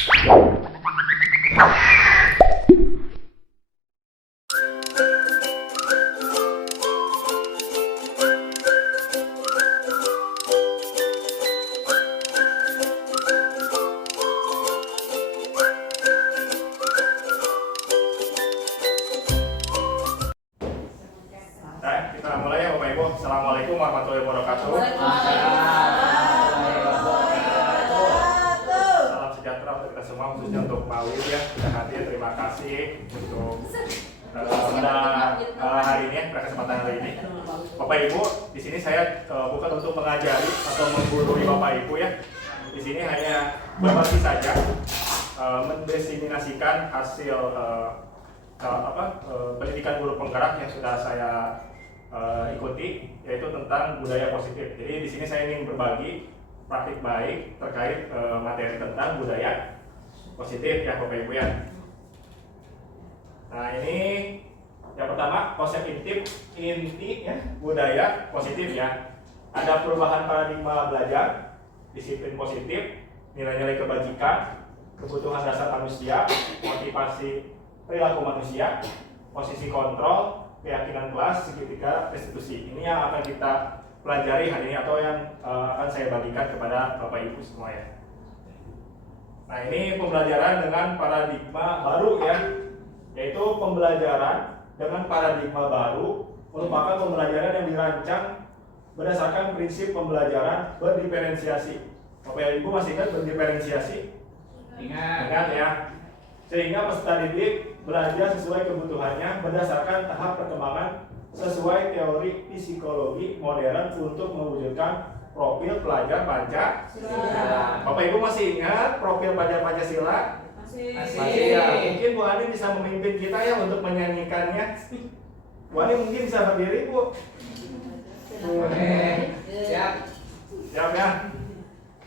Kita mulai ya Bapak Ibu. Assalamualaikum warahmatullahi wabarakatuh. Salam sejahtera untuk kita semua, khususnya untuk Pak Wid ya, sudah hadir. Terima kasih untuk pada hari ini, pada kesempatan hari ini. Bapak Ibu, di sini saya bukan untuk mengajari atau menggurui Bapak Ibu ya. Di sini hanya berbagi saja, mendiseminasikan hasil pendidikan guru penggerak yang sudah saya ikuti, yaitu tentang budaya positif. Jadi di sini saya ingin berbagi praktik baik terkait materi tentang budaya positif ya Bapak Ibu ya. Nah ini yang pertama, konsep inti ya budaya positif ya. Ada perubahan paradigma belajar, disiplin positif, nilai-nilai kebajikan, kebutuhan dasar manusia, motivasi perilaku manusia, posisi kontrol, keyakinan kelas, segitiga restitusi. Ini yang akan kita pelajari hari ini atau yang akan saya bagikan kepada Bapak Ibu semua ya. Nah ini pembelajaran dengan paradigma baru ya, yaitu pembelajaran dengan paradigma baru merupakan pembelajaran yang dirancang berdasarkan prinsip pembelajaran berdiferensiasi. Bapak Ibu masih ingat berdiferensiasi? Ingat ya. Sehingga peserta didik belajar sesuai kebutuhannya berdasarkan tahap perkembangan sesuai teori psikologi modern untuk mewujudkan profil pelajar Pancasila. Bapak Ibu masih ingat profil pelajar Pancasila? Masih ya. Mungkin Bu Ani bisa memimpin kita ya untuk menyanyikannya. Bu Ani mungkin bisa berdiri Bu. Siap. Siap ya.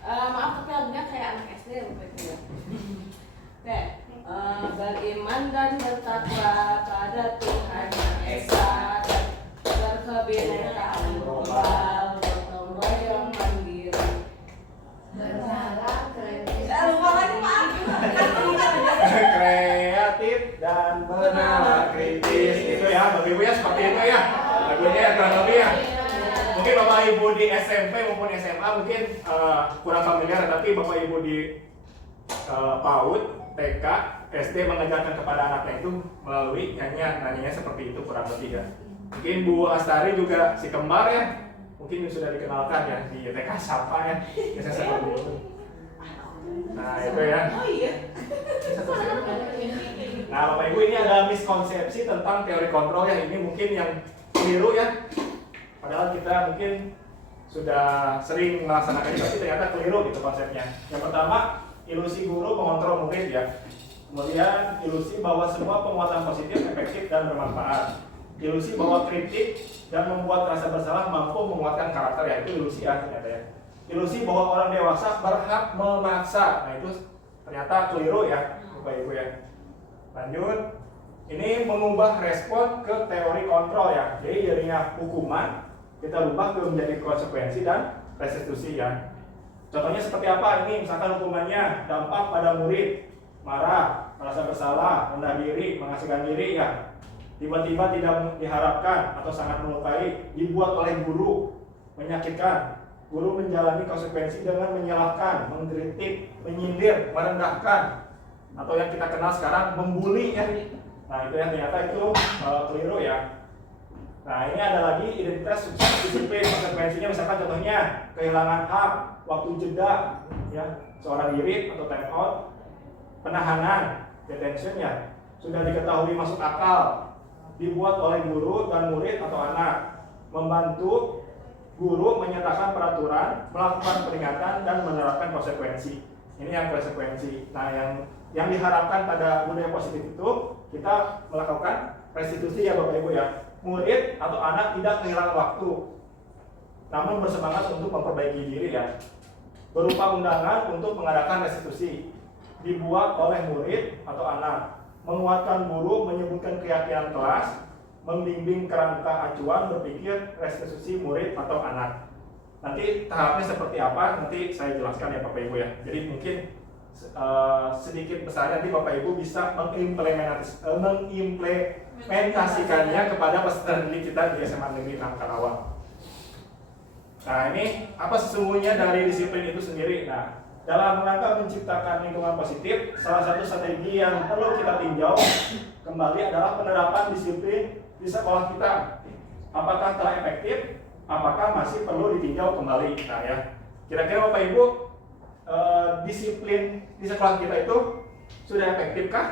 Maaf tapi lagunya kayak anak SD ya Bapak Ibu ya. Oke. Beriman dan bertakwa pada Tuhan Yang Esa dan berkebinekaan global, gotong royong mandiri, bernalar kreatif dan bernalar kritis. Itu ya Bapak Ibu ya, seperti itu ya lagunya ya, kurang lebih ya. Mungkin Bapak Ibu di SMP maupun SMA mungkin kurang familiar, tapi Bapak Ibu di PAUD, TK, SD mengajarkan kepada anaknya itu melalui nyanyian seperti itu kurang lebih ya. Mungkin Bu Astari juga si kembar ya, mungkin sudah dikenalkan ya di TK Sapa ya, biasanya seperti itu. Nah itu ya. Nah Bapak Ibu, ini ada miskonsepsi tentang teori kontrol ya, ini mungkin yang keliru ya. Padahal kita mungkin sudah sering melaksanakan itu, tapi ternyata keliru gitu konsepnya. Yang pertama, ilusi guru mengontrol murid ya. Kemudian ilusi bahwa semua penguatan positif efektif dan bermanfaat. Ilusi bahwa kritik dan membuat rasa bersalah mampu menguatkan karakter ya, itu ilusi ya ternyata ya. Ilusi bahwa orang dewasa berhak memaksa. Nah itu ternyata keliru ya Bapak Ibu ya. Lanjut. Ini mengubah respon ke teori kontrol ya. Jadi jadinya hukuman kita ubah ke menjadi konsekuensi dan restitusi ya. Contohnya seperti apa ini? Misalkan hukumannya dampak pada murid marah, merasa bersalah, rendah diri, mengasihkan diri ya. Tiba-tiba tidak diharapkan atau sangat melukai, dibuat oleh guru, menyakitkan. Guru menjalani konsekuensi dengan menyalahkan, mengkritik, menyindir, merendahkan, atau yang kita kenal sekarang membuli ya. Nah itu yang ternyata itu keliru ya. Nah ini ada lagi identitas disiplin, konsekuensinya misalkan contohnya kehilangan hak, waktu jeda ya, seorang diri atau time out, penahanan, detention ya, sudah diketahui masuk akal, dibuat oleh guru dan murid atau anak, membantu guru menyatakan peraturan, melakukan peringatan dan menerapkan konsekuensi. Ini yang konsekuensi. Nah yang diharapkan pada budaya positif itu kita melakukan restitusi ya Bapak Ibu ya. Murid atau anak tidak kehilangan waktu, namun bersemangat untuk memperbaiki diri ya. Berupa undangan untuk mengadakan restitusi, dibuat oleh murid atau anak, menguatkan guru, menyebutkan keyakinan kelas, membimbing kerangka acuan berpikir restitusi murid atau anak. Nanti tahapnya seperti apa nanti saya jelaskan ya Bapak Ibu ya. Jadi mungkin sedikit besar nanti Bapak Ibu bisa mengimplementasikannya kepada peserta didik kita di SMA Negeri 6 Karawang. Nah, ini apa sesungguhnya dari disiplin itu sendiri? Nah, dalam rangka menciptakan lingkungan positif, salah satu strategi yang perlu kita tinjau kembali adalah penerapan disiplin di sekolah kita. Apakah telah efektif? Apakah masih perlu ditinjau kembali? Nah ya, kira-kira Bapak Ibu, disiplin di sekolah kita itu sudah efektifkah?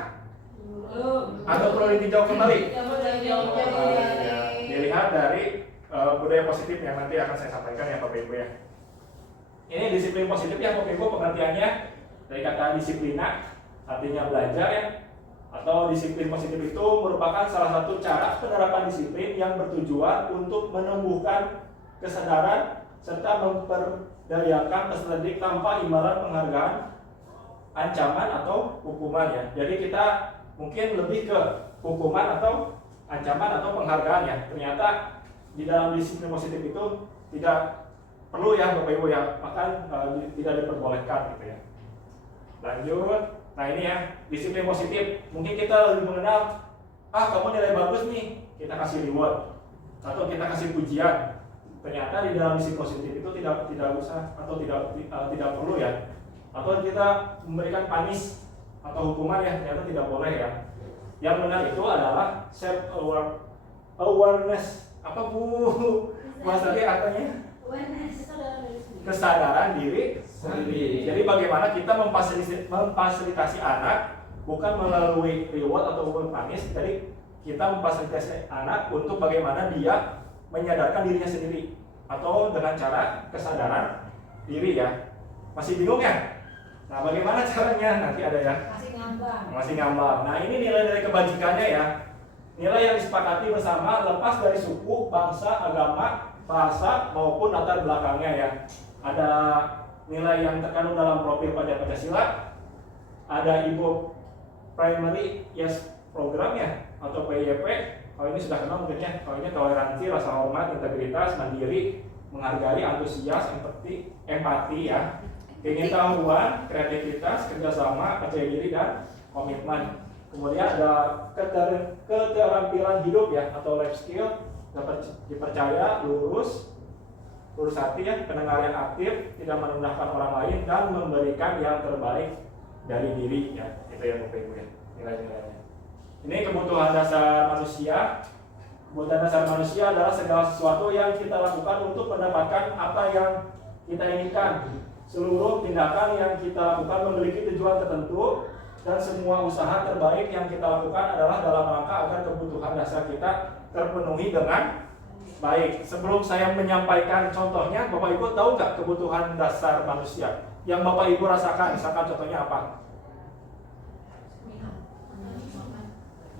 Atau perlu ditinjau kembali? Dilihat dari budaya positif yang nanti akan saya sampaikan ya Bapak Ibu ya. Ini disiplin positif ya Bapak Ibu, pengertiannya dari kata disiplina, artinya belajar ya. Atau disiplin positif itu merupakan salah satu cara penerapan disiplin yang bertujuan untuk menumbuhkan kesadaran serta memperdayakan peserta didik tanpa imbalan penghargaan, ancaman atau hukuman ya. Jadi kita mungkin lebih ke hukuman atau ancaman atau penghargaan ya. Ternyata di dalam disiplin positif itu tidak perlu ya Bapak Ibu ya, bahkan tidak diperbolehkan gitu ya. Lanjut. Nah ini ya, disiplin positif. Mungkin kita lebih mengenal, kamu nilai bagus nih, kita kasih reward atau kita kasih pujian. Ternyata di dalam disiplin positif itu tidak usah atau tidak perlu ya. Atau kita memberikan panis atau hukuman ya, ternyata tidak boleh ya. Yang benar itu adalah self awareness. Apa Bu? Mas tadi artinya? Kesadaran diri sendiri. Jadi bagaimana kita memfasilitasi anak bukan melalui reward atau panis. Jadi kita memfasilitasi anak untuk bagaimana dia menyadarkan dirinya sendiri atau dengan cara kesadaran diri ya. Masih bingung ya? Nah, bagaimana caranya? Nanti ada ya. Masih ngambang. Nah, ini nilai-nilai kebajikannya ya. Nilai yang disepakati bersama lepas dari suku, bangsa, agama, bahasa maupun latar belakangnya ya. Ada nilai yang terkandung dalam profil pada Pancasila, ada Ibu Primary Yes Program ya atau PYP. Kalau ini sudah kenal mungkin ya. Kalau ini toleransi, rasa hormat, integritas, mandiri, menghargai, antusias, empati ya, pengetahuan, kreativitas, kerjasama, percaya diri dan komitmen. Kemudian ada keterampilan hidup ya atau life skill, dapat dipercaya, lurus hati ya, pendengar yang aktif, tidak merendahkan orang lain dan memberikan yang terbaik dari diri ya. Itu ya Bapak Ibu ya, nilai-nilainya. Ini kebutuhan dasar manusia. Kebutuhan dasar manusia adalah segala sesuatu yang kita lakukan untuk mendapatkan apa yang kita inginkan. Seluruh tindakan yang kita lakukan memiliki tujuan tertentu dan semua usaha terbaik yang kita lakukan adalah dalam rangka agar kebutuhan dasar kita terpenuhi dengan baik. Sebelum saya menyampaikan contohnya, Bapak Ibu tahu nggak kebutuhan dasar manusia yang Bapak Ibu rasakan? Misalkan contohnya apa?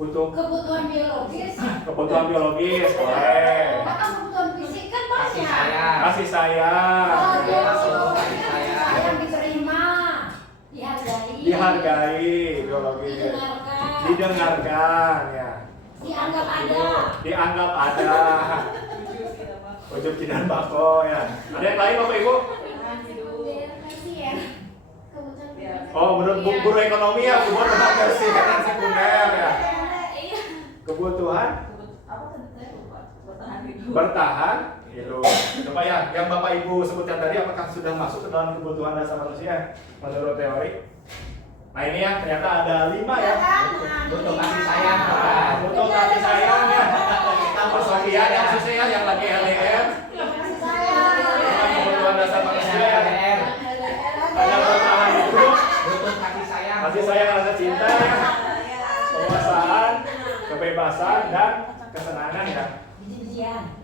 Kebutuhan biologis. Kebutuhan biologis, boleh. Kebutuhan fisik kan banyak. Kasih sayang. Yang diterima, dihargai. Biologis. Didengarkan ya. Dianggap ada. Ujub dan bako ya. Ada yang lain Bapak Ibu? Oh, menurut guru ekonomi ya, guru versi kanan sekunder ya. Kebutuhan bertahan hidup. Coba ya, yang Bapak Ibu sebutkan tadi apakah sudah masuk ke dalam kebutuhan dasar manusia menurut teori? Nah ini ya, ternyata ada 5 ya. Butuh kasih sayang. Butuh kasih sayang ya. Mas Sofia yang khususnya ya, yang lagi LDR. Kebutuhan dasar manusia ya. Ada bertahan hidup. Butuh kasih sayang. Kasih sayang, rasa cinta, penguasaan, kebebasan dan kesenangan ya.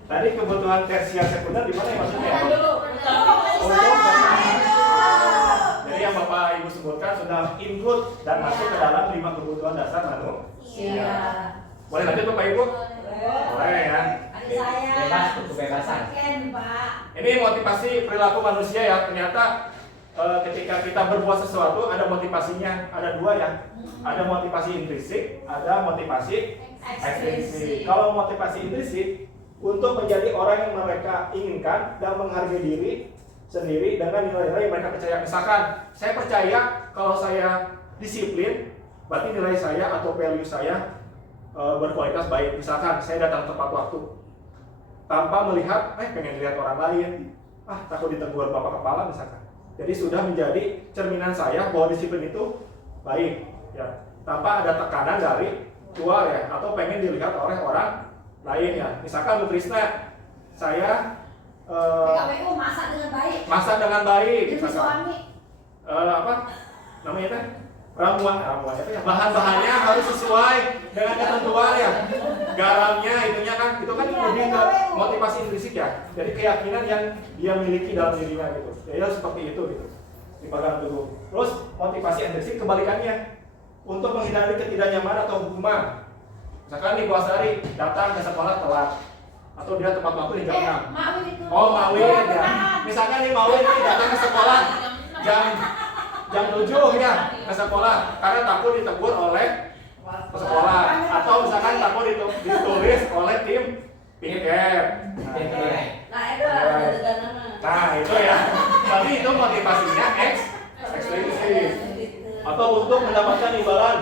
Tadi kebutuhan tersier sekunder di mana ya maksudnya? Jadi yang Bapak Ibu sebutkan sudah include dan masuk ke dalam 5 kebutuhan dasar manusia. Boleh lanjut Bapak Ibu? Boleh ya. Bebas, kebebasan. Ini motivasi perilaku manusia ya. Ternyata ketika kita berbuat sesuatu ada motivasinya, ada 2 ya. Ada motivasi intrinsik, ada motivasi ekstrinsik. Kalau motivasi intrinsik untuk menjadi orang yang mereka inginkan dan menghargai diri sendiri dengan nilai-nilai yang mereka percaya. Misalkan saya percaya kalau saya disiplin, berarti nilai saya atau value saya berkualitas baik. Misalkan saya datang tepat waktu, tanpa melihat, pengen lihat orang lain, takut ditegur bapak kepala misalkan. Jadi sudah menjadi cerminan saya bahwa disiplin itu baik, ya, tanpa ada tekanan dari luar ya, atau pengen dilihat oleh orang lain ya. Misalkan Bu Krisna, saya PKWU masak dengan baik. masak dengan baik, Demi misalkan. suami. Apa namanya teh? Ramuan itu ya. Bahan-bahannya harus sesuai dengan ketentuan ya. Garamnya, itunya kan, itu kan Iya, lebih ke PKWU. motivasi intrinsik ya. Jadi keyakinan yang dia miliki dalam dirinya gitu. Jadi harus seperti itu gitu. Dipegang teguh. Terus motivasi intrinsik kebalikannya, untuk menghindari ketidaknyamanan atau hukuman. Misalkan nih Bu Asari datang ke sekolah telat, atau dia tepat waktu di jam 6. Mawin itu. Oh, Mawin ya. Misalkan nih Mawin ini datang ke sekolah jam 7 ya ke sekolah karena takut ditegur oleh sekolah, atau misalkan takut ditulis oleh tim piket. Nah, itu ada nama. Nah, itu ya. Tapi itu motivasinya ekstrinsik. Atau untuk mendapatkan imbalan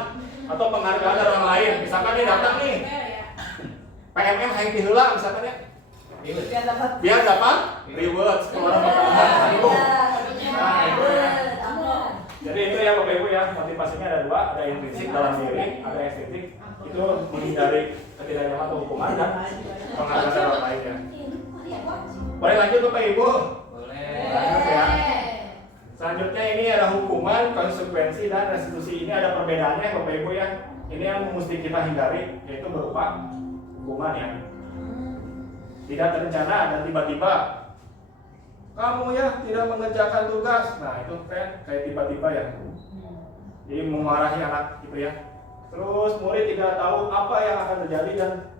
atau penghargaan dari orang lain. Misalkan nih datang nih PMM hayang diheula misalkan ya. Biar dapat rewards ke orang pertama. Nah, itu ya. Jadi itu ya Bapak Ibu ya, motivasinya ada dua, ada intrinsik dalam diri, ada ekstrinsik. Itu menghindari ketidaknyamanan atau hukuman dan penghargaan dari orang lain ya. Boleh lanjut Bapak Ibu? Lanjut ya. Selanjutnya ini ada hukuman, konsekuensi, dan restitusi. Ini ada perbedaannya Bapak Ibu ya. Ini yang mesti kita hindari, yaitu berupa hukuman ya. Tidak terencana dan tiba-tiba. Kamu ya tidak mengerjakan tugas. Nah itu kan kayak tiba-tiba ya. Jadi memarahi anak gitu ya. Terus murid tidak tahu apa yang akan terjadi dan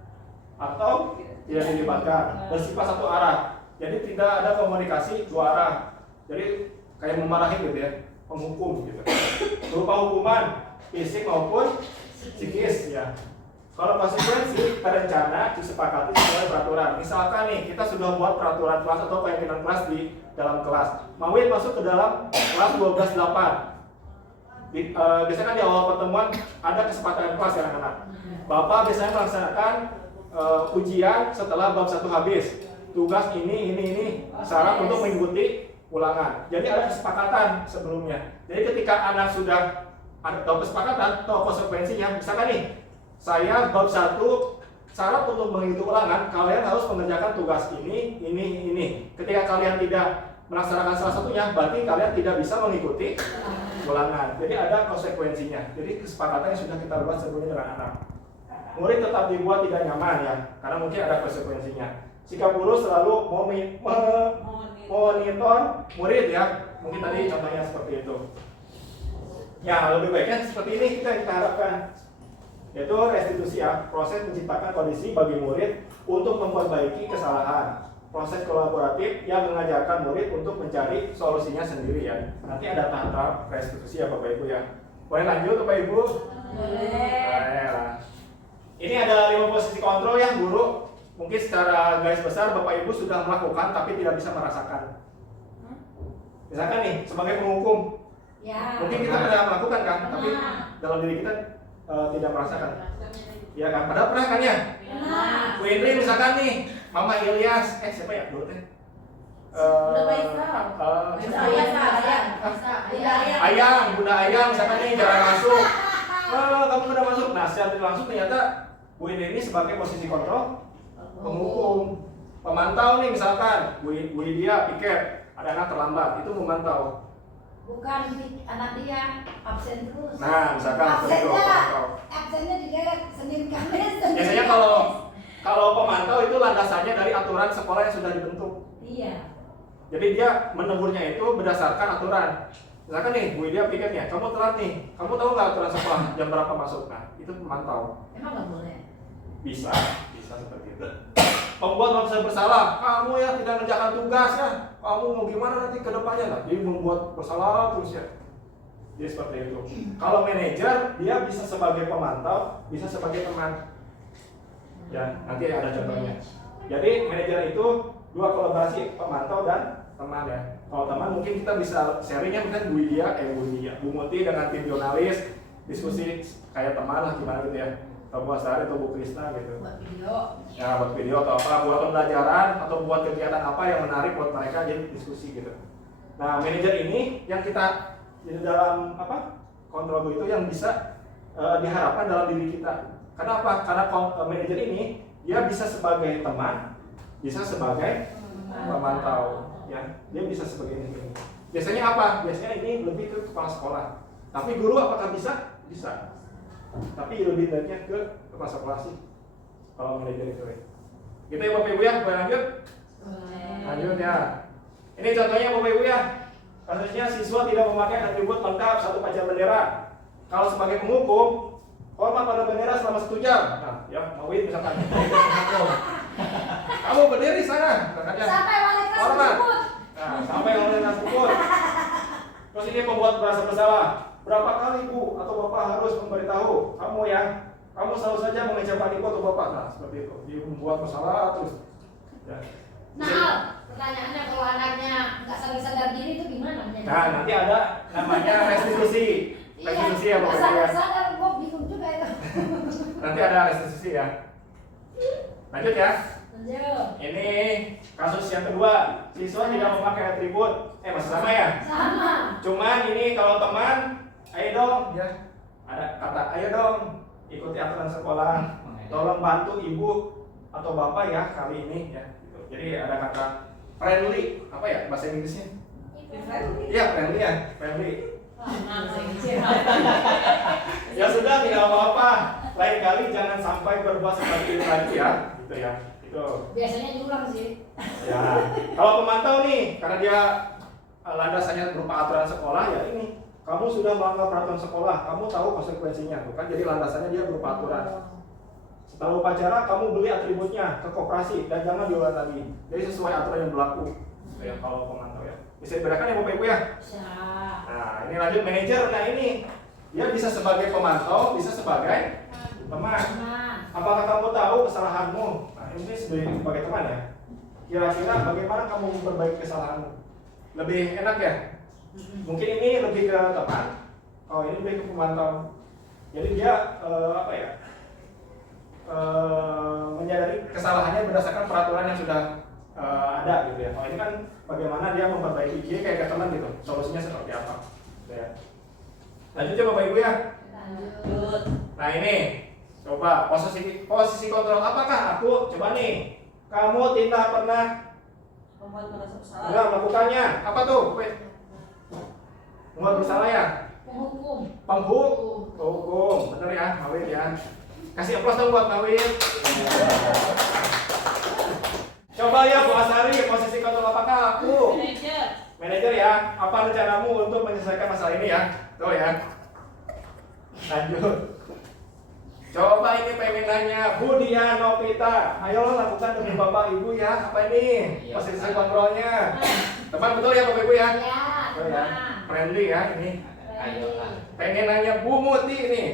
atau tidak dilibatkan. Bersifat satu arah. Jadi tidak ada komunikasi dua arah. Jadi kayak memarahi gitu ya, penghukum gitu. Berupa hukuman fisik maupun psikis ya. Kalau konsekuensi terencana disepakati sesuai peraturan. Misalkan nih kita sudah buat peraturan kelas atau pimpinan kelas di dalam kelas. Mawin masuk ke dalam kelas 12.8. Biasanya kan di awal pertemuan ada kesepakatan kelas ya anak-anak. Bapak biasanya melaksanakan ujian setelah bab 1 habis. Tugas ini syarat untuk mengikuti ulangan. Jadi ada kesepakatan sebelumnya. Jadi ketika anak sudah tahu kesepakatan, tahu konsekuensinya, misalkan nih, saya bab 1 syarat untuk mengikuti ulangan, kalian harus mengerjakan tugas ini. Ketika kalian tidak melaksanakan salah satunya, berarti kalian tidak bisa mengikuti ulangan. Jadi ada konsekuensinya. Jadi kesepakatan yang sudah kita buat sebelumnya dengan anak. Murid tetap dibuat tidak nyaman ya, karena mungkin ada konsekuensinya. Sikap guru selalu monitor murid ya, mungkin tadi contohnya seperti itu. Ya lebih baiknya seperti ini kita harapkan, yaitu restitusi ya, proses menciptakan kondisi bagi murid untuk memperbaiki kesalahan. Proses kolaboratif yang mengajarkan murid untuk mencari solusinya sendiri ya. Nanti ada tahap-tahap restitusi ya Bapak Ibu ya. Boleh lanjut Bapak Ibu? Boleh. Ini ada 5 posisi kontrol ya guru. Mungkin secara garis besar Bapak Ibu sudah melakukan tapi tidak bisa merasakan. Misalkan nih sebagai penghukum, Ya. mungkin kita pernah melakukan kan, tapi dalam diri kita tidak merasakan. Iya kan? Padahal pernah kan ya? Nah. Bu Indri misalkan nih, Mama Ilyas, siapa ya dulu teh? Ayang, Bunda Ayang misalkan nih jarang masuk. Kamu udah masuk. Nah, secara langsung ternyata Bu Indri ini sebagai posisi kontrol penghukum, pemantau nih misalkan Bu Lydia piket, ada anak terlambat, itu memantau. Bukan anak dia absen terus. Nah, misalkan seperti itu pemantau. Absennya juga Senin Kamis. Biasanya kalau pemantau itu landasannya dari aturan sekolah yang sudah dibentuk. Iya. Jadi dia menegurnya itu berdasarkan aturan. Misalkan nih, Bu Lydia piketnya, kamu telat nih, kamu tahu nggak aturan sekolah jam berapa masuk? Nah, itu pemantau. Emang nggak boleh. Bisa seperti itu. Pembuat merasa bersalah, kamu ya tidak mengerjakan tugas ya, kamu mau gimana nanti ke depannya lah. Jadi membuat bersalah terus ya. Jadi seperti itu. Kalau manajer dia bisa sebagai pemantau, bisa sebagai teman. Ya, nanti ada contohnya. Jadi manajer itu dua kolaborasi, pemantau dan teman ya. Kalau teman mungkin kita bisa sharingnya mungkin Bu Muti dengan tim jurnalis, diskusi kayak teman lah gimana gitu ya. Atau Bu Astari atau Bu Krisna gitu. Buat video. Ya buat video atau apa, buat pembelajaran atau buat kegiatan apa yang menarik buat mereka jadi diskusi gitu. Nah manajer ini yang kita di dalam apa kontrol itu yang bisa diharapkan dalam diri kita. Karena apa? Karena manajer ini dia bisa sebagai teman, bisa sebagai pemantau, ya. Dia bisa sebagai ini. Biasanya apa? Biasanya ini lebih ke kepala sekolah. Tapi guru apakah bisa? Bisa. Tapi lebih banyak ke kepala sekolah sih. Kalau manajer itu. Gitu ya Bapak Ibu ya. Boleh lanjut? Lanjut ya. Ini contohnya Bapak Ibu ya. Kasusnya siswa tidak memakai atribut lengkap satu pacar bendera. Kalau sebagai penghukum, hormat pada bendera selama 1 jam. Nah, ya, Mawid misalkan. Kamu berdiri sana, katanya. Sampai wali kelas Hormat. tersebut. Nah, sampai wali kelas tersebut. Terus ini pembuat merasa bersalah. Berapa kali Bu atau Bapak harus memberitahu kamu ya? Kamu selalu saja mengecewakan Ibu atau Bapak. Nah, seperti itu. Dia membuat masalah terus. Ya. Nah, pertanyaannya kalau anaknya nggak sadar diri itu gimana? Nah, nanti ada namanya restitusi. Restitusi ya Bapak Ibu ya. Sadar, gue bingung juga itu. Nanti ada restitusi ya. Lanjut ya. Lanjut. Ini kasus yang kedua. Siswa tidak memakai atribut. Masih sama ya? Sama. Cuman ini kalau teman, ayo dong ya. Ada kata ayo dong ikuti aturan sekolah. Tolong bantu ibu atau bapak ya kali ini ya. Gitu. Jadi ada kata friendly. Apa ya bahasa Inggrisnya? Iya friendly ya. Friendly. Ya sudah tidak apa-apa. Lain kali jangan sampai berbuat seperti itu lagi ya. Gitu ya. Itu. Biasanya diulang sih. Ya. Kalau pemantau nih, karena dia landasannya berupa aturan sekolah ya ini. Kamu sudah melanggar peraturan sekolah, kamu tahu konsekuensinya, bukan? Jadi landasannya dia berupa aturan. Setelah upacara, kamu beli atributnya ke koperasi dan jangan diulang lagi. Jadi sesuai aturan yang berlaku. Ya kalau pemantau ya. Bisa dibedakan ya Bapak Ibu ya. Bisa. Nah ini lanjut manajer. Nah ini dia bisa sebagai pemantau, bisa sebagai teman. Apakah kamu tahu kesalahanmu? Nah ini sebagai teman ya. Kira-kira bagaimana kamu memperbaiki kesalahanmu? Lebih enak ya? Mungkin ini lebih ke teman. Oh ini lebih ke pemantau. Jadi dia apa ya? Menyadari kesalahannya berdasarkan peraturan yang sudah ada gitu ya. Oh ini kan bagaimana dia memperbaiki dia kayak ke teman gitu. Solusinya seperti apa? Gitu ya. Lanjut ya Bapak Ibu ya. Lanjut. Nah ini coba posisi kontrol apakah aku coba nih. Kamu tidak pernah Membuat merasa bersalah. enggak melakukannya. Apa tuh? Membuat bersalah ya? Penghukum. Hukum. Bener ya, Mawid ya. Kasih aplaus dong buat Mawid. Coba ya Bu Asari, posisi kontrol apakah aku? Manajer ya, apa rencanamu untuk menyelesaikan masalah ini ya? Tuh ya. Lanjut. Coba ini pengen nanya, Bu Dian Novita, ayo lakukan demi Bapak Ibu ya. Apa ini? Posisi kontrolnya. Teman betul ya Bapak Ibu ya? Ya. Betul ya. Friendly ya ini. Ayo lah. Pengen nanya Bu Muti nih.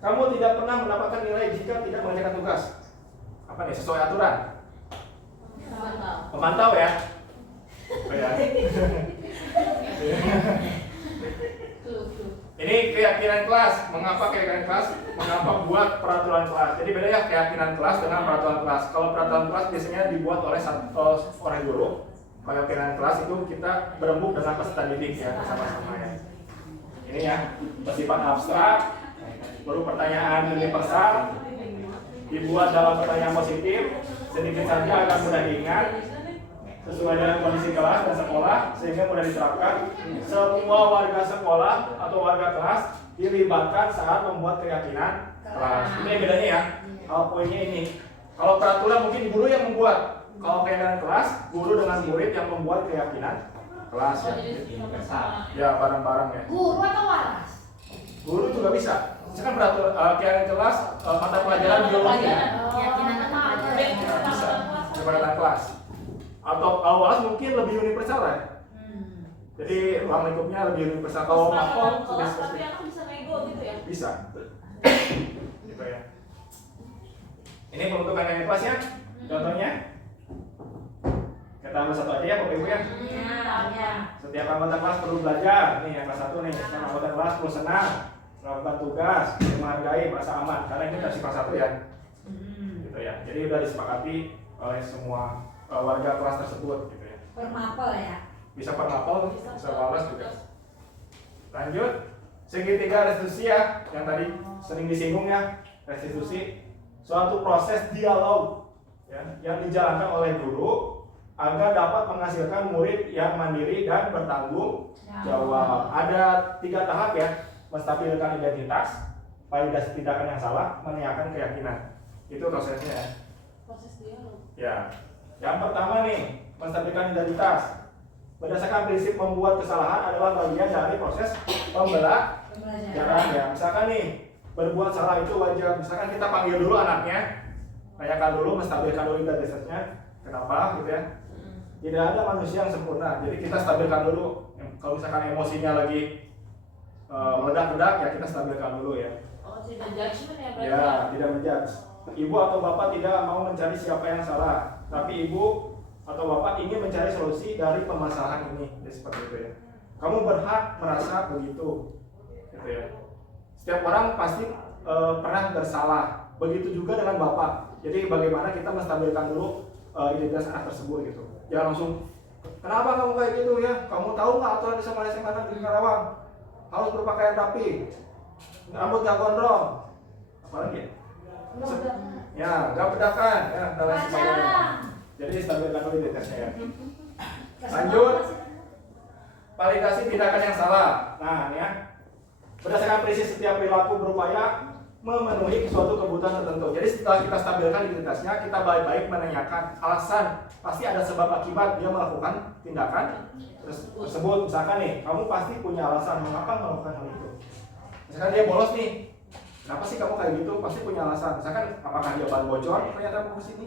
Kamu tidak pernah mendapatkan nilai jika tidak mengerjakan tugas. Apa nih? Sesuai aturan. Pemantau ya. Oh ya. Ini keyakinan kelas. Mengapa keyakinan kelas? Mengapa buat peraturan kelas? Jadi beda ya keyakinan kelas dengan peraturan kelas. Kalau peraturan kelas biasanya dibuat oleh orang guru. Kalau keyakinan kelas itu kita berembuk dengan peserta didik ya bersama-sama ya. Ini ya bersifat abstrak, baru pertanyaan universal, dibuat dalam pertanyaan positif, sedikit saja akan mudah diingat, sesuai dengan kondisi kelas dan sekolah sehingga mudah diterapkan. Semua warga sekolah atau warga kelas dilibatkan saat membuat keyakinan kelas. Ini bedanya ya. Kalau poinnya ini, kalau peraturan mungkin guru yang membuat, kalau keyakinan kelas guru dengan murid yang membuat keyakinan kelas ya. Ya bareng-bareng ya. Guru atau waras? Guru juga bisa. Misalkan peraturan keyakinan kelas mata pelajaran biologi ya. Keyakinan anak. Ya, bisa. Keberadaan kelas. Atau awalas mungkin lebih universal ya. Jadi ruang lingkupnya lebih universal. Kalau makro sudah Tapi spesifik. aku bisa nego gitu ya. Bisa. Gitu ya. Ini peruntukan yang kelasnya. Contohnya. Kita ambil satu aja ya Bapak Ibu ya. Ya. Setiap anggota kelas perlu belajar. Nih yang kelas 1 nih, setiap anggota kelas perlu senang, melakukan tugas, menghargai, merasa aman. Karena ini versi kelas 1 ya. Gitu ya. Jadi udah disepakati oleh semua warga kelas tersebut gitu ya. Permapel ya. Bisa per mapel, bisa walas juga. Lanjut, segitiga restitusi ya, yang tadi sering disinggung ya. Restitusi suatu proses dialog ya, yang dijalankan oleh guru agar dapat menghasilkan murid yang mandiri dan bertanggung jawab. Ada 3 tahap ya: menstabilkan identitas, validasi tindakan yang salah, menanyakan keyakinan. Itu prosesnya ya. Proses dialog. Ya, yang pertama nih, menstabilkan identitas. Berdasarkan prinsip membuat kesalahan adalah bagian dari proses pembelajaran ya. Misalkan nih, berbuat salah itu wajar. Misalkan kita panggil dulu anaknya, tanyakan dulu, menstabilkan dulu identitasnya. Kenapa gitu ya? Tidak ada manusia yang sempurna. Jadi kita stabilkan dulu. Kalau misalkan emosinya lagi meledak-ledak ya kita stabilkan dulu ya. Oh, tidak judgment ya berarti. Ya, tidak menjudge. Ibu atau bapak tidak mau mencari siapa yang salah, tapi ibu atau bapak ingin mencari solusi dari permasalahan ini. Jadi seperti itu ya. Kamu berhak merasa begitu, gitu ya. Setiap orang pasti pernah bersalah. Begitu juga dengan bapak. Jadi bagaimana kita menstabilkan dulu identitas anak tersebut gitu. Jangan langsung, kenapa kamu kayak gitu ya? Kamu tahu nggak aturan di Sekolah SMA Negeri Karawang? Harus berpakaian rapi, rambut nggak gondrong, apalagi ya, nggak bedakan, ya, dan lain sebagainya. Jadi stabilkan dulu identitasnya ya. Lanjut, validasi tindakan yang salah. Nah, ini ya, berdasarkan prinsip setiap perilaku berupaya memenuhi suatu kebutuhan tertentu. Jadi setelah kita stabilkan identitasnya, kita baik-baik menanyakan alasan. Pasti ada sebab akibat dia melakukan tindakan tersebut. Misalkan nih, kamu pasti punya alasan mengapa melakukan hal itu. Misalkan dia bolos nih, kenapa sih kamu kayak gitu? Pasti punya alasan. Misalkan apakah dia ban bocor ternyata mau ke sini,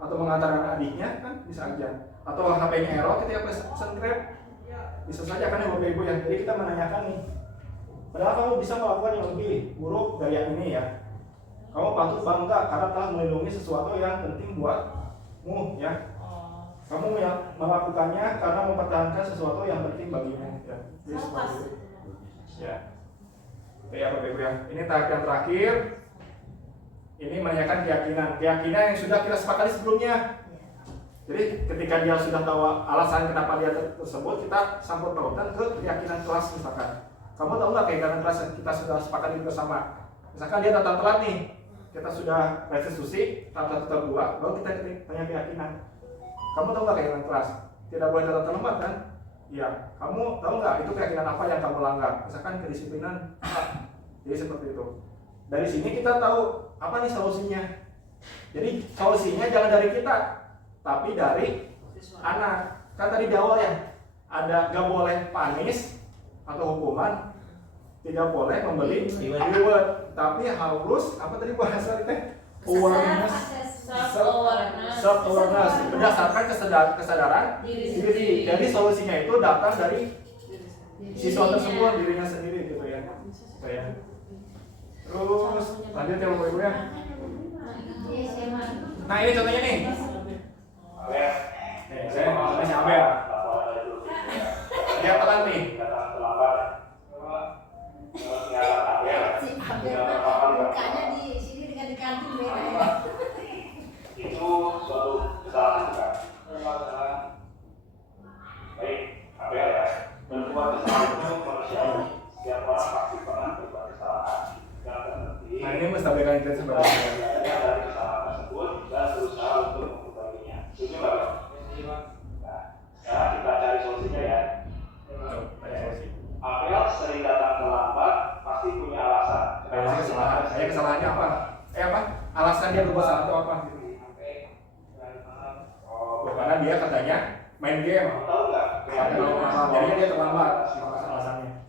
atau mengantarkan adiknya kan bisa aja, atau HP-nya error ketika pesan Grab, bisa saja kan ya Bapak Ibu ya. Jadi kita menanyakan nih, padahal kamu bisa melakukan yang lebih buruk dari yang ini ya. Kamu patut bangga karena telah melindungi sesuatu yang penting buatmu ya. Kamu yang melakukannya karena mempertahankan sesuatu yang penting bagimu ya. Jadi seperti itu. Ya. Oke ya Bapak Ibu ya. Ini tahap yang terakhir. Ini menanyakan keyakinan. Keyakinan yang sudah kita sepakati sebelumnya. Jadi ketika dia sudah tahu alasan kenapa dia tersebut, kita sangkut pautan ke keyakinan kelas misalkan. Kamu tahu nggak keyakinan kelas yang kita sudah sepakati bersama? Misalkan dia datang telat nih, kita sudah restitusi, tahap 1 2, baru kita tanya keyakinan. Kamu tahu nggak keyakinan kelas? Tidak boleh datang terlambat kan? Iya. Kamu tahu nggak itu keyakinan apa yang kamu langgar? Misalkan kedisiplinan. Jadi seperti itu. Dari sini kita tahu apa nih solusinya. Jadi solusinya jangan dari kita, tapi dari anak. Kan tadi di awal ya, ada nggak boleh panis atau hukuman, tidak boleh membeli reward, tapi harus apa tadi bahasa teh? Awareness, self-awareness, berdasarkan kesadaran diri. Jadi solusinya itu datang dari siswa tersebut, dirinya sendiri gitu ya. Gitu ya. Terus lanjut ya Bapak Ibu ya. Nah ini contohnya nih. Saya namanya Abel. Dia telat nih. Si Abel mukanya di sini dengan di kantin beda ya. Itu suatu kesalahan bukan? Baik, Abel ya. Berbuat kesalahan itu manusiawi. Setiap orang pasti pernah berbuat kesalahan. Yang terpenting, Nah ini menstabilkan itu sebenarnya. dari kesalahan tersebut dan berusaha untuk memperbaikinya. Setuju nggak, Bang? Nah, sekarang kita cari solusinya ya. Abel sering datang terlambat, pasti punya alasan. Saya kesalahan. Saya kesalahannya apa? Apa? Alasan dia berbuat salah atau apa? Karena dia katanya main game. Tahu nggak? Jadinya dia terlambat. Alasannya.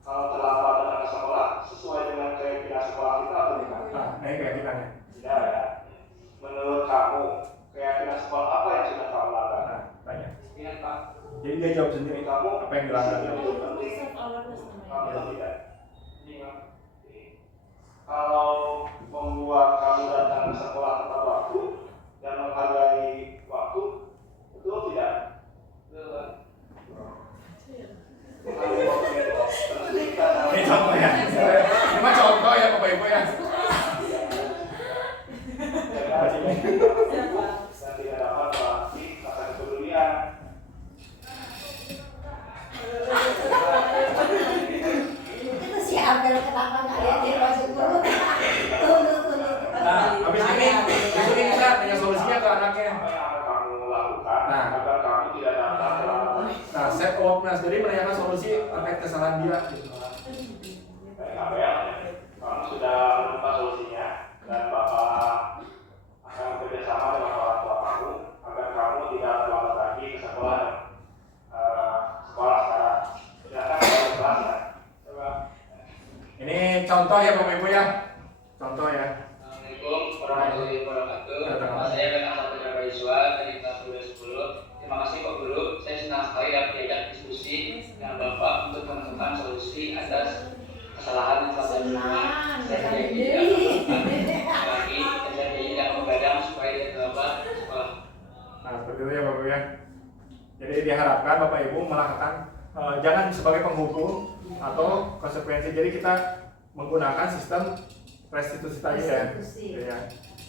Kalau terlambat datang ke sekolah, sesuai dengan keyakinan sekolah kita atau tidak? Nah, ini keyakinannya. Tidak ya. Menurut kamu, keyakinan sekolah apa yang sudah kamu langgar? Nah, tanya. Ingat Pak, Jadi dia jawab sendiri kamu apa yang dilanggar. itu penting. Self-awareness Kamu namanya. tidak. Kalau membuat kamu datang ke sekolah tepat waktu dan menghargai waktu, ya. Ini mah contoh ya Bapak Ibu ya. dan tidak dapat melatih rasa kepedulian. Itu siapa yang kenapa nggak lihat dia masuk dulu? Tunggu. Nah, habis ini kita tanya solusinya ke anaknya. Apa yang akan kamu lakukan Nah. agar kamu tidak datang terlambat? Nah, set awareness, jadi menanyakan solusi terkait kesalahan dia. Baik, Abel, kamu sudah menemukan solusinya dan Bapak akan bekerjasama dengan orang tua kamu agar kamu tidak terlambat lagi ke sekolah sekarang. Silakan ke kelas ya. Coba. Ini contoh ya Bapak Ibu ya. Contoh ya. Assalamualaikum warahmatullahi wabarakatuh. Nama saya Beka Saputra Baiswa dari kelas 10. Terima kasih Pak Guru. Saya senang sekali dapat diajak diskusi dengan Bapak untuk menemukan solusi atas kesalahan yang telah saya lakukan. Saya janji tidak lagi dan saya janji tidak membegadang supaya tidak terlambat sekolah. Nah, seperti itu ya Bapak Ibu ya. Jadi diharapkan Bapak Ibu melakukan jangan sebagai penghukum atau konsekuensi. Jadi kita menggunakan sistem restitusi tadi ya. Ya.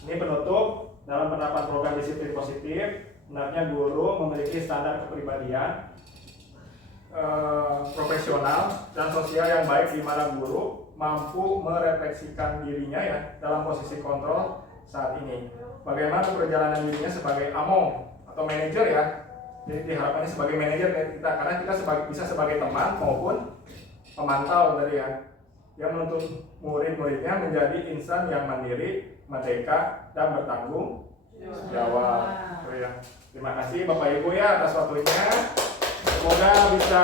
Ini penutup dalam penerapan program disiplin positif. Hendaknya guru memiliki standar kepribadian profesional dan sosial yang baik di mana guru mampu merefleksikan dirinya ya dalam posisi kontrol saat ini. Bagaimana perjalanan dirinya sebagai AMO atau manajer ya. Jadi diharapkannya sebagai manajer kita karena kita bisa sebagai teman maupun pemantau tadi ya. Yang menuntut murid-muridnya menjadi insan yang mandiri, merdeka, dan bertanggung jawab. Oh, ya. Terima kasih Bapak Ibu ya atas waktunya. Semoga bisa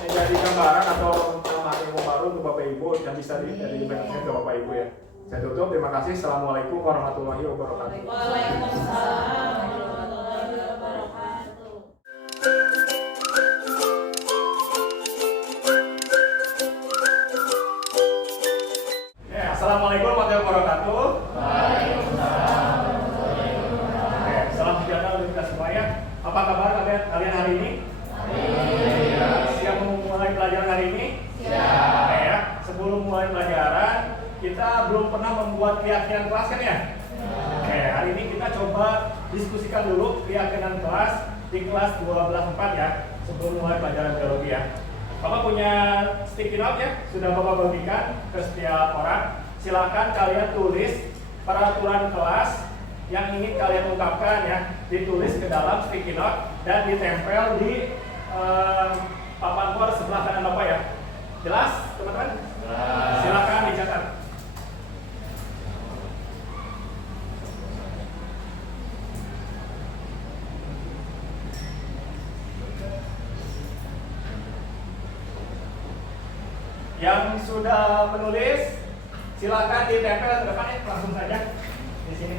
menjadi gambaran atau pengalaman ilmu baru untuk Bapak Ibu yang bisa diberikan ke Bapak Ibu ya. Saya tutup. Terima kasih. Assalamualaikum warahmatullahi wabarakatuh. Waalaikumsalam warahmatullahi wabarakatuh. Ya, assalamualaikum warahmatullahi wabarakatuh. Oke, salam sejahtera untuk kita semua ya. Apa kabar kalian hari ini? Siap memulai pelajaran hari ini? Siap. Oke ya, sebelum mulai pelajaran, kita belum pernah membuat keyakinan kelas kan ya? Oke, hari ini kita coba diskusikan dulu keyakinan kelas di kelas 12.4 ya, sebelum mulai pelajaran biologi ya. Bapak punya sticky note ya, sudah Bapak bagikan ke setiap orang. Silakan kalian tulis peraturan kelas yang ingin kalian ungkapkan ya, ditulis ke dalam sticky note dan ditempel di papan luar sebelah kanan Bapak ya. Jelas teman-teman? Silakan dicatat. Yang sudah menulis, silakan ditempel ke depan ya, langsung saja di sini.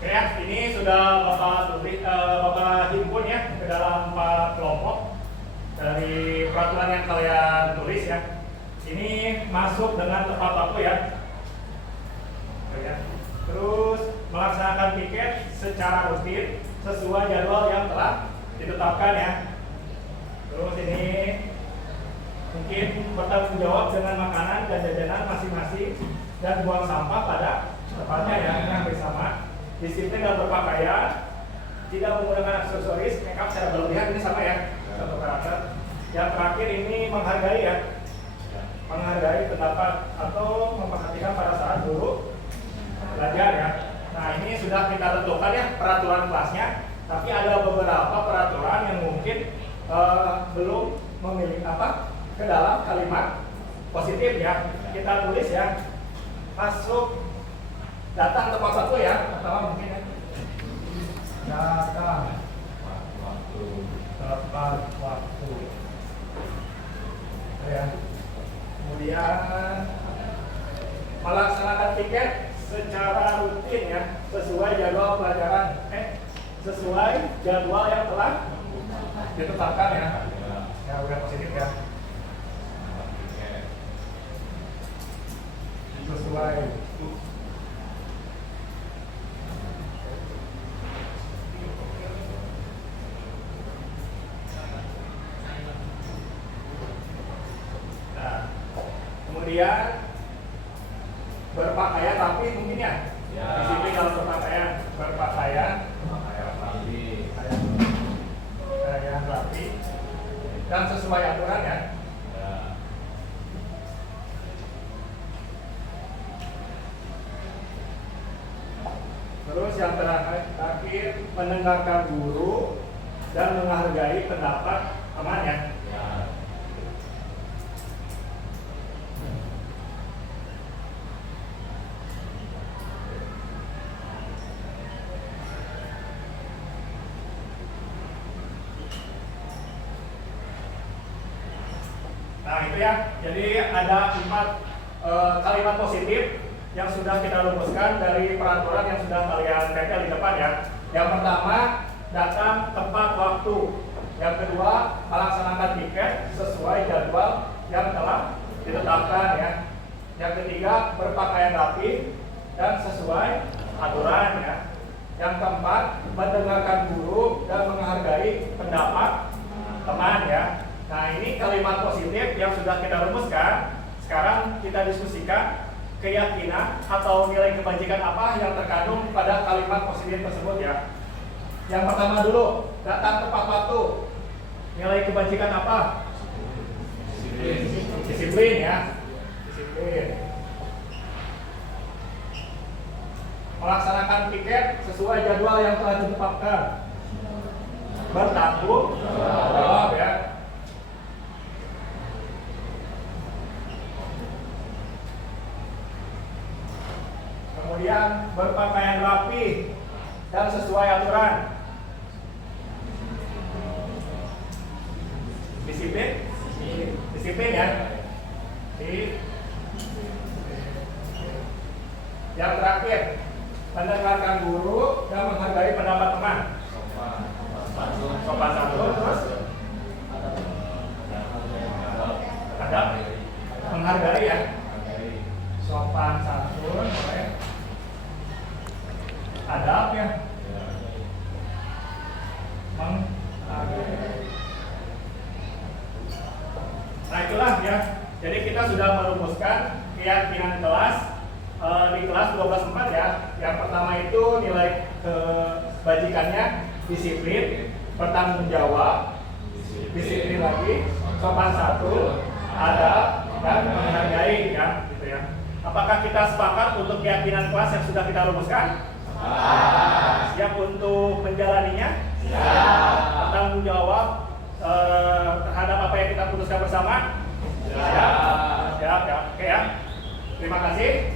Oke ya, ini sudah Bapak himpun ya ke dalam 4 kelompok dari peraturan yang kalian tulis ya. Ini masuk dengan tepat waktu ya. Oke ya. Terus melaksanakan piket secara rutin sesuai jadwal yang telah ditetapkan ya. Terus ini mungkin bertanggung jawab dengan makanan dan jajanan masing-masing dan buang sampah pada tempatnya ya, yang bersama. Disiplin dalam berpakaian, tidak menggunakan aksesoris, make up secara berlebihan, ini sama ya, satu karakter. Yang terakhir ini menghargai ya, menghargai pendapat atau memperhatikan pada saat guru belajar ya. Nah ini sudah kita tentukan ya peraturan kelasnya, tapi ada beberapa peraturan yang mungkin belum memiliki ke dalam kalimat positif ya. Kita tulis ya, masuk datang tepat waktu ya, pertama mungkin ya, datang tepat waktu ya. Kemudian melaksanakan tiket secara rutin ya, sesuai jadwal pelajaran sesuai jadwal yang telah ditetapkan ya. Ya udah positif ya. Sesuai kemudian berpakaian rapi mungkin ya. Disiplin dalam berpakaian rapi dan sesuai aturan ya. Terus yang terakhir mendengarkan guru dan menghargai pendapat teman ya. Nah itu ya, jadi ada 4 kalimat positif yang sudah kita rumuskan dari peraturan yang sudah kalian tempel di depan ya. Yang pertama, datang tepat waktu. Yang kedua, melaksanakan tiket sesuai jadwal yang telah ditetapkan ya. Yang ketiga, berpakaian rapi dan sesuai aturan ya. Yang keempat, mendengarkan guru dan menghargai pendapat teman ya. Nah ini kalimat positif yang sudah kita rumuskan. Sekarang kita diskusikan keyakinan atau nilai kebajikan apa yang terkandung pada kalimat positif tersebut ya. Yang pertama dulu, datang tepat waktu. Nilai kebajikan apa? Disiplin ya. Disiplin. Melaksanakan tiket sesuai jadwal yang telah ditetapkan. Bertanggung jawab ya. Kemudian berpakaian rapi dan sesuai aturan. Disiplin ya. Yang terakhir, mendengarkan guru dan menghargai pendapat teman. Sopan santun, terus adab, menghargai ya. Sopan santun, adab ya. Nah itulah ya. Jadi kita sudah merumuskan keyakinan kelas di kelas 12.4 ya. Yang pertama itu nilai kebajikannya disiplin, bertanggung jawab, disiplin lagi, sopan santun, adab dan menghargai ya, gitu ya. Apakah kita sepakat untuk keyakinan kelas yang sudah kita rumuskan? Siap untuk menjalaninya? Siap. Bertanggung jawab terhadap apa yang kita putuskan bersama? Siap. Siap ya. Oke ya. Terima kasih.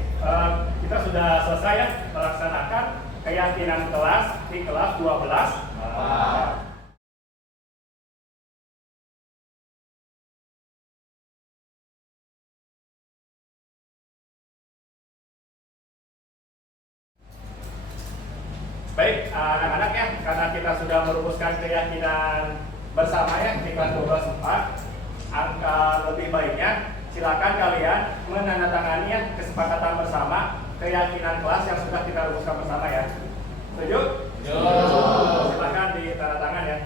Kita sudah selesai ya melaksanakan keyakinan kelas di kelas 12. Baik, anak-anak ya, karena kita sudah merumuskan keyakinan bersama ya di kelas 12.4, angka lebih baiknya silakan kalian menandatangani ya kesepakatan bersama keyakinan kelas yang sudah kita rumuskan bersama ya. Setuju? Silakan ditandatangan ya.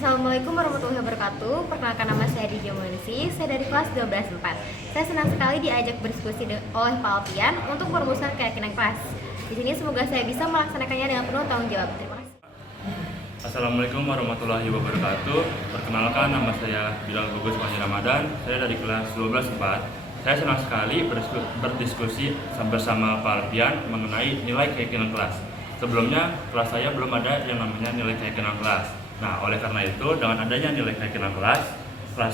Assalamualaikum warahmatullahi wabarakatuh. Perkenalkan, nama saya Dija Munisi. Saya dari kelas 12.4. Saya senang sekali diajak berdiskusi oleh Pak Alfian untuk merumuskan keyakinan kelas. Di sini semoga saya bisa melaksanakannya dengan penuh tanggung jawab. Terima kasih. Assalamualaikum warahmatullahi wabarakatuh. Perkenalkan, nama saya Bilal Gugus Panji Ramadan. Saya dari kelas 12.4. Saya senang sekali berdiskusi bersama Pak Alfian mengenai nilai keyakinan kelas. Sebelumnya, kelas saya belum ada yang namanya nilai keyakinan kelas. Nah, oleh karena itu, dengan adanya nilai keyakinan kelas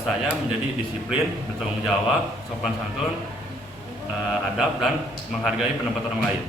saya menjadi disiplin, bertanggung jawab, sopan santun, adab, dan menghargai pendapat orang lain.